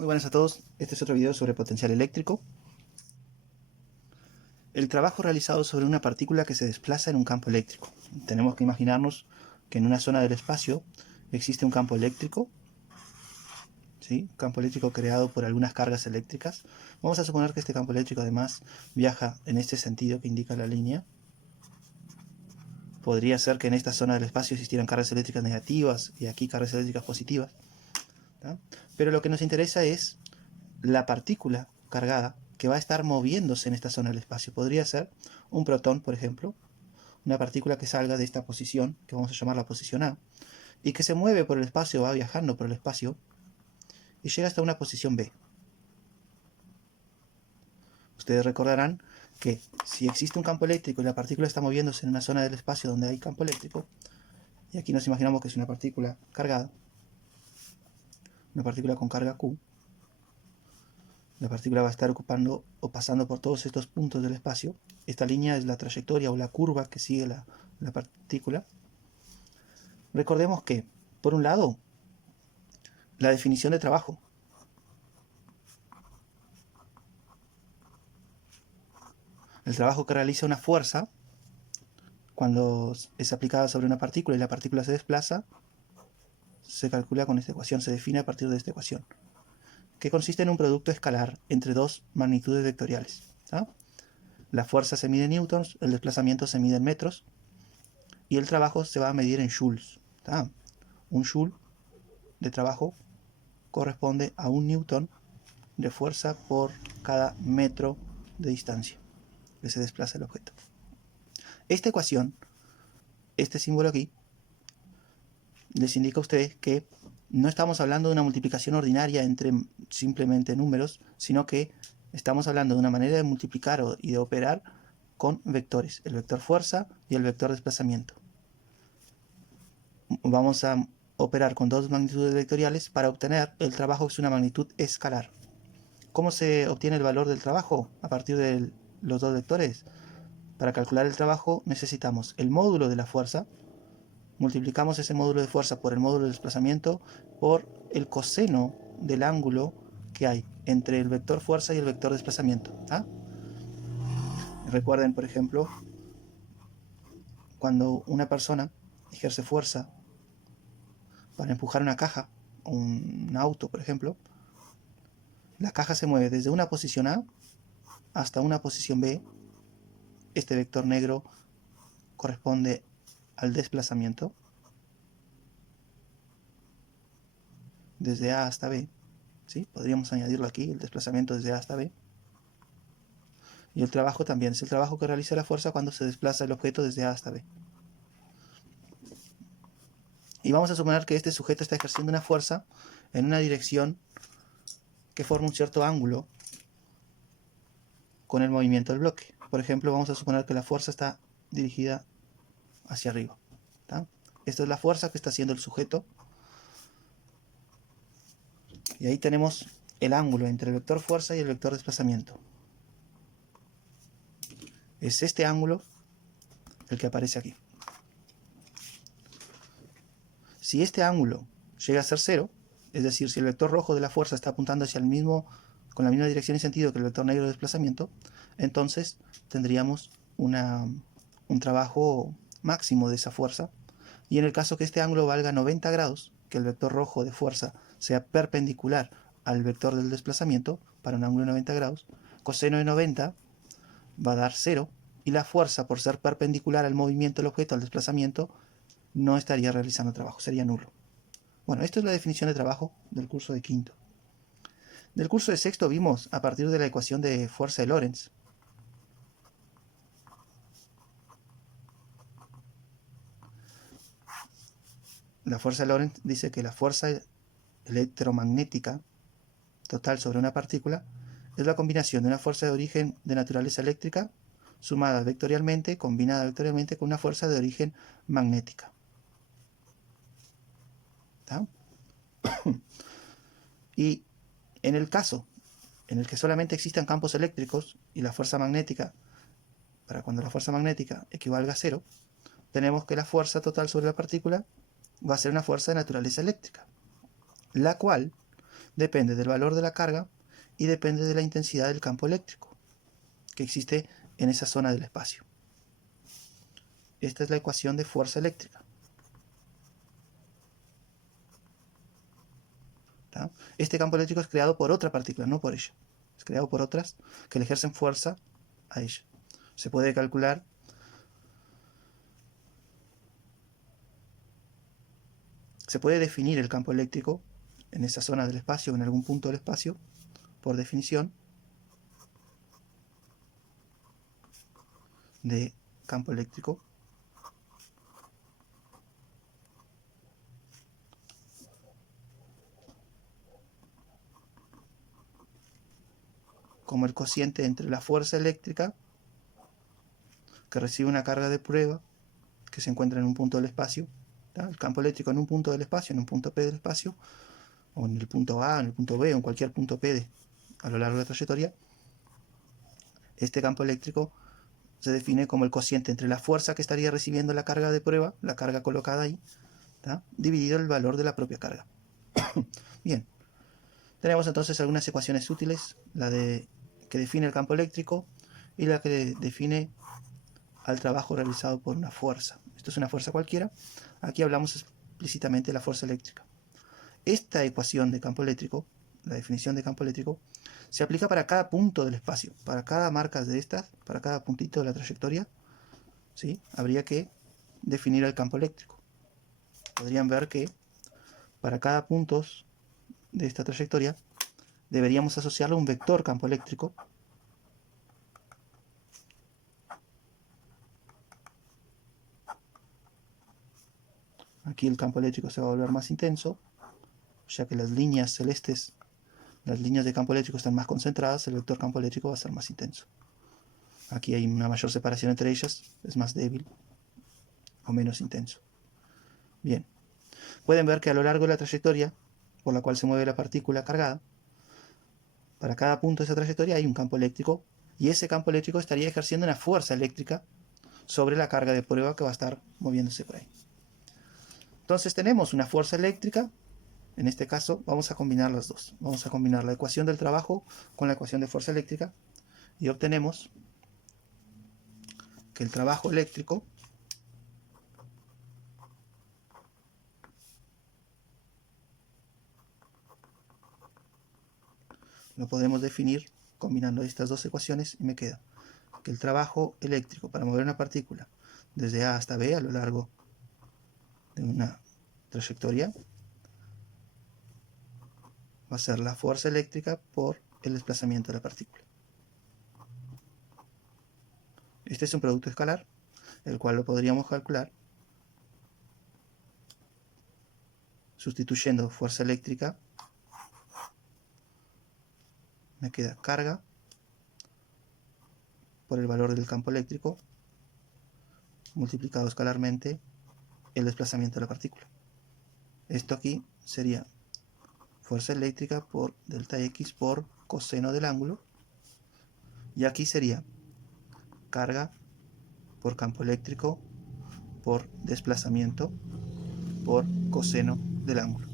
Muy buenas a todos, este es otro video sobre potencial eléctrico. El trabajo realizado sobre una partícula que se desplaza en un campo eléctrico. Tenemos que imaginarnos que en una zona del espacio existe un campo eléctrico, ¿sí? Un campo eléctrico creado por algunas cargas eléctricas. Vamos a suponer que este campo eléctrico además viaja en este sentido que indica la línea. Podría ser que en esta zona del espacio existieran cargas eléctricas negativas y aquí cargas eléctricas positivas, ¿tá? Pero lo que nos interesa es la partícula cargada que va a estar moviéndose en esta zona del espacio. Podría ser un protón, por ejemplo, una partícula que salga de esta posición, que vamos a llamar la posición A, y que se mueve por el espacio, va viajando por el espacio, y llega hasta una posición B. Ustedes recordarán que si existe un campo eléctrico y la partícula está moviéndose en una zona del espacio donde hay campo eléctrico, y aquí nos imaginamos que es una partícula cargada, una partícula con carga Q, la partícula va a estar ocupando o pasando por todos estos puntos del espacio. Esta línea es la trayectoria o la curva que sigue la partícula. Recordemos que, por un lado, la definición de trabajo. El trabajo que realiza una fuerza, cuando es aplicada sobre una partícula y la partícula se desplaza, se calcula con esta ecuación, se define a partir de esta ecuación, que consiste en un producto escalar entre dos magnitudes vectoriales, ¿tá? La fuerza se mide en newtons, el desplazamiento se mide en metros, y el trabajo se va a medir en joules, ¿tá? Un joule de trabajo corresponde a un newton de fuerza por cada metro de distancia que se desplaza el objeto. Esta ecuación, este símbolo aquí, les indica a ustedes que no estamos hablando de una multiplicación ordinaria entre simplemente números, sino que estamos hablando de una manera de multiplicar y de operar con vectores, el vector fuerza y el vector desplazamiento. Vamos a operar con dos magnitudes vectoriales para obtener el trabajo que es una magnitud escalar. ¿Cómo se obtiene el valor del trabajo a partir de los dos vectores? Para calcular el trabajo necesitamos el módulo de la fuerza, multiplicamos ese módulo de fuerza por el módulo de desplazamiento por el coseno del ángulo que hay entre el vector fuerza y el vector desplazamiento, ¿ah? Recuerden, por ejemplo, cuando una persona ejerce fuerza para empujar una caja o un auto, por ejemplo, la caja se mueve desde una posición A hasta una posición B. Este vector negro corresponde al desplazamiento desde A hasta B, ¿sí? Podríamos añadirlo aquí, el desplazamiento desde A hasta B. Y el trabajo también es el trabajo que realiza la fuerza cuando se desplaza el objeto desde A hasta B. Y vamos a suponer que este sujeto está ejerciendo una fuerza en una dirección que forma un cierto ángulo con el movimiento del bloque. Por ejemplo, vamos a suponer que la fuerza está dirigida hacia arriba, ¿tá? Esta es la fuerza que está haciendo el sujeto. Y ahí tenemos el ángulo entre el vector fuerza y el vector desplazamiento. Es este ángulo el que aparece aquí. Si este ángulo llega a ser 0, es decir, si el vector rojo de la fuerza está apuntando hacia con la misma dirección y sentido que el vector negro de desplazamiento, entonces tendríamos un trabajo máximo de esa fuerza. Y en el caso que este ángulo valga 90 grados, que el vector rojo de fuerza sea perpendicular al vector del desplazamiento, para un ángulo de 90 grados, coseno de 90 va a dar 0, y la fuerza, por ser perpendicular al movimiento del objeto, al desplazamiento, no estaría realizando trabajo, sería nulo. Bueno, esto es la definición de trabajo del curso de quinto. Del curso de sexto vimos, a partir de la ecuación de fuerza de Lorentz, la fuerza de Lorentz dice que la fuerza electromagnética total sobre una partícula es la combinación de una fuerza de origen de naturaleza eléctrica sumada vectorialmente, combinada vectorialmente con una fuerza de origen magnética. ¿Tá? Y en el caso en el que solamente existan campos eléctricos y la fuerza magnética, para cuando la fuerza magnética equivalga a 0, tenemos que la fuerza total sobre la partícula va a ser una fuerza de naturaleza eléctrica, la cual depende del valor de la carga y depende de la intensidad del campo eléctrico que existe en esa zona del espacio. Esta es la ecuación de fuerza eléctrica. ¿Tá? Este campo eléctrico es creado por otra partícula, no por ella. Es creado por otras que le ejercen fuerza a ella. Se puede calcular se puede definir el campo eléctrico en esa zona del espacio o en algún punto del espacio, por definición de campo eléctrico como el cociente entre la fuerza eléctrica que recibe una carga de prueba que se encuentra en un punto del espacio, ¿tá? El campo eléctrico en un punto del espacio, en un punto P del espacio, o en el punto A, en el punto B, o en cualquier punto P a lo largo de la trayectoria. Este campo eléctrico se define como el cociente entre la fuerza que estaría recibiendo la carga de prueba, la carga colocada ahí, ¿tá? Dividido el valor de la propia carga. Bien, tenemos entonces algunas ecuaciones útiles, la que define el campo eléctrico y la que define al trabajo realizado por una fuerza. Esto es una fuerza cualquiera. Aquí hablamos explícitamente de la fuerza eléctrica. Esta ecuación de campo eléctrico, la definición de campo eléctrico, se aplica para cada punto del espacio, para cada marca de estas, para cada puntito de la trayectoria, ¿sí? Habría que definir el campo eléctrico. Podrían ver que para cada punto de esta trayectoria deberíamos asociarle un vector campo eléctrico aquí el campo eléctrico se va a volver más intenso, ya que las líneas celestes, las líneas de campo eléctrico están más concentradas, el vector campo eléctrico va a ser más intenso. Aquí hay una mayor separación entre ellas, es más débil o menos intenso. Bien, pueden ver que a lo largo de la trayectoria por la cual se mueve la partícula cargada, para cada punto de esa trayectoria hay un campo eléctrico y ese campo eléctrico estaría ejerciendo una fuerza eléctrica sobre la carga de prueba que va a estar moviéndose por ahí. Entonces tenemos una fuerza eléctrica. En este caso vamos a combinar las dos. Vamos a combinar la ecuación del trabajo con la ecuación de fuerza eléctrica y obtenemos que el trabajo eléctrico lo podemos definir combinando estas dos ecuaciones y me queda que el trabajo eléctrico para mover una partícula desde A hasta B a lo largo de una trayectoria va a ser la fuerza eléctrica por el desplazamiento de la partícula. Este es un producto escalar, el cual lo podríamos calcular sustituyendo fuerza eléctrica. Me queda carga por el valor del campo eléctrico multiplicado escalarmente el desplazamiento de la partícula. Esto aquí sería fuerza eléctrica por delta X por coseno del ángulo, y aquí sería carga por campo eléctrico por desplazamiento por coseno del ángulo.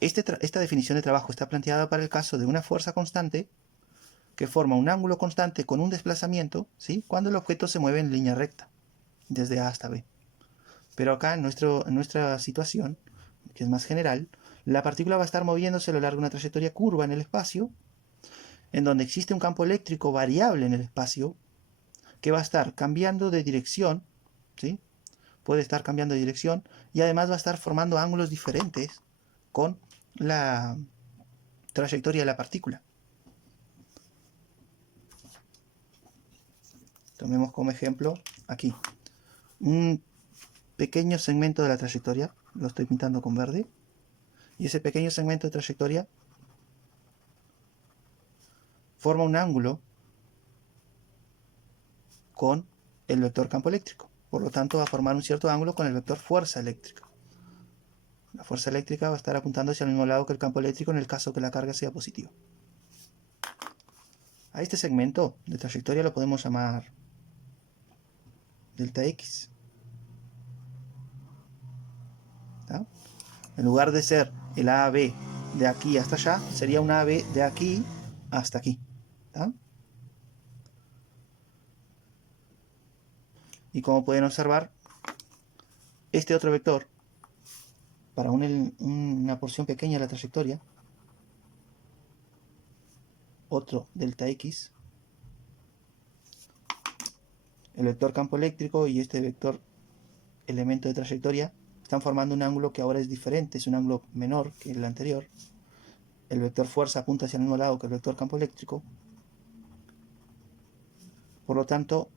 Esta definición de trabajo está planteada para el caso de una fuerza constante que forma un ángulo constante con un desplazamiento, ¿sí?, cuando el objeto se mueve en línea recta, desde A hasta B. Pero acá en nuestra situación, que es más general, la partícula va a estar moviéndose a lo largo de una trayectoria curva en el espacio, en donde existe un campo eléctrico variable en el espacio, que va a estar cambiando de dirección, ¿sí? Puede estar cambiando de dirección, y además va a estar formando ángulos diferentes con la trayectoria de la partícula. Tomemos como ejemplo aquí un pequeño segmento de la trayectoria, lo estoy pintando con verde, y ese pequeño segmento de trayectoria forma un ángulo con el vector campo eléctrico. Por lo tanto, va a formar un cierto ángulo con el vector fuerza eléctrica. La fuerza eléctrica va a estar apuntando hacia el mismo lado que el campo eléctrico en el caso que la carga sea positiva. A este segmento de trayectoria lo podemos llamar delta X. ¿Tá? En lugar de ser el A a B de aquí hasta allá sería una AB de aquí hasta aquí. ¿Tá? Y como pueden observar, este otro vector, para una porción pequeña de la trayectoria, otro delta x, el vector campo eléctrico y este vector elemento de trayectoria están formando un ángulo que ahora es diferente, es un ángulo menor que el anterior. El vector fuerza apunta hacia el mismo lado que el vector campo eléctrico. Por lo tanto,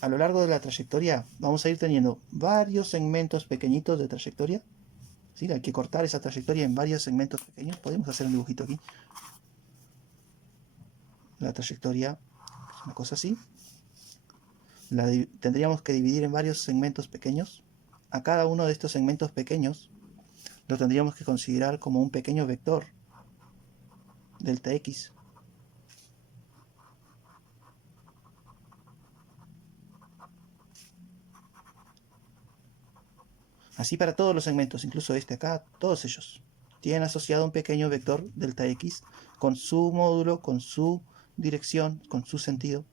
a lo largo de la trayectoria vamos a ir teniendo varios segmentos pequeñitos de trayectoria. ¿Sí? Hay que cortar esa trayectoria en varios segmentos pequeños. Podemos hacer un dibujito aquí. La trayectoria es una cosa así. Tendríamos que dividir en varios segmentos pequeños. A cada uno de estos segmentos pequeños lo tendríamos que considerar como un pequeño vector delta x. Así para todos los segmentos, incluso este acá, todos ellos tienen asociado un pequeño vector delta x con su módulo, con su dirección, con su sentido.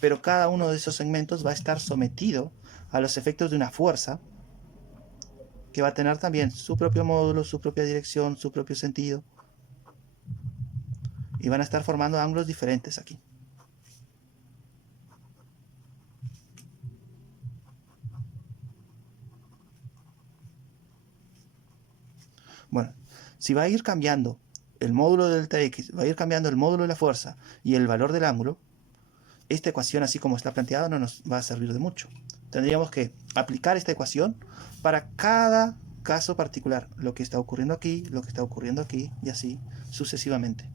Pero cada uno de esos segmentos va a estar sometido a los efectos de una fuerza que va a tener también su propio módulo, su propia dirección, su propio sentido. Y van a estar formando ángulos diferentes aquí. Bueno, si va a ir cambiando el módulo de delta x, va a ir cambiando el módulo de la fuerza y el valor del ángulo, esta ecuación así como está planteada no nos va a servir de mucho. Tendríamos que aplicar esta ecuación para cada caso particular, lo que está ocurriendo aquí, lo que está ocurriendo aquí y así sucesivamente.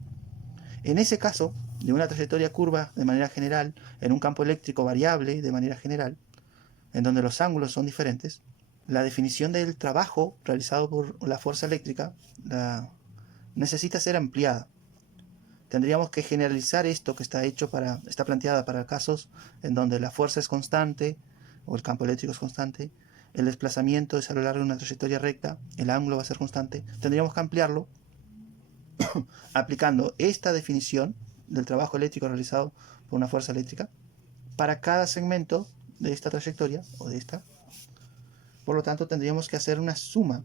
En ese caso, de una trayectoria curva de manera general, en un campo eléctrico variable de manera general, en donde los ángulos son diferentes, la definición del trabajo realizado por la fuerza eléctrica necesita ser ampliada. Tendríamos que generalizar esto que está planteada para casos en donde la fuerza es constante o el campo eléctrico es constante, el desplazamiento es a lo largo de una trayectoria recta, el ángulo va a ser constante. Tendríamos que ampliarlo aplicando esta definición del trabajo eléctrico realizado por una fuerza eléctrica para cada segmento de esta trayectoria o de esta. Por lo tanto, tendríamos que hacer una suma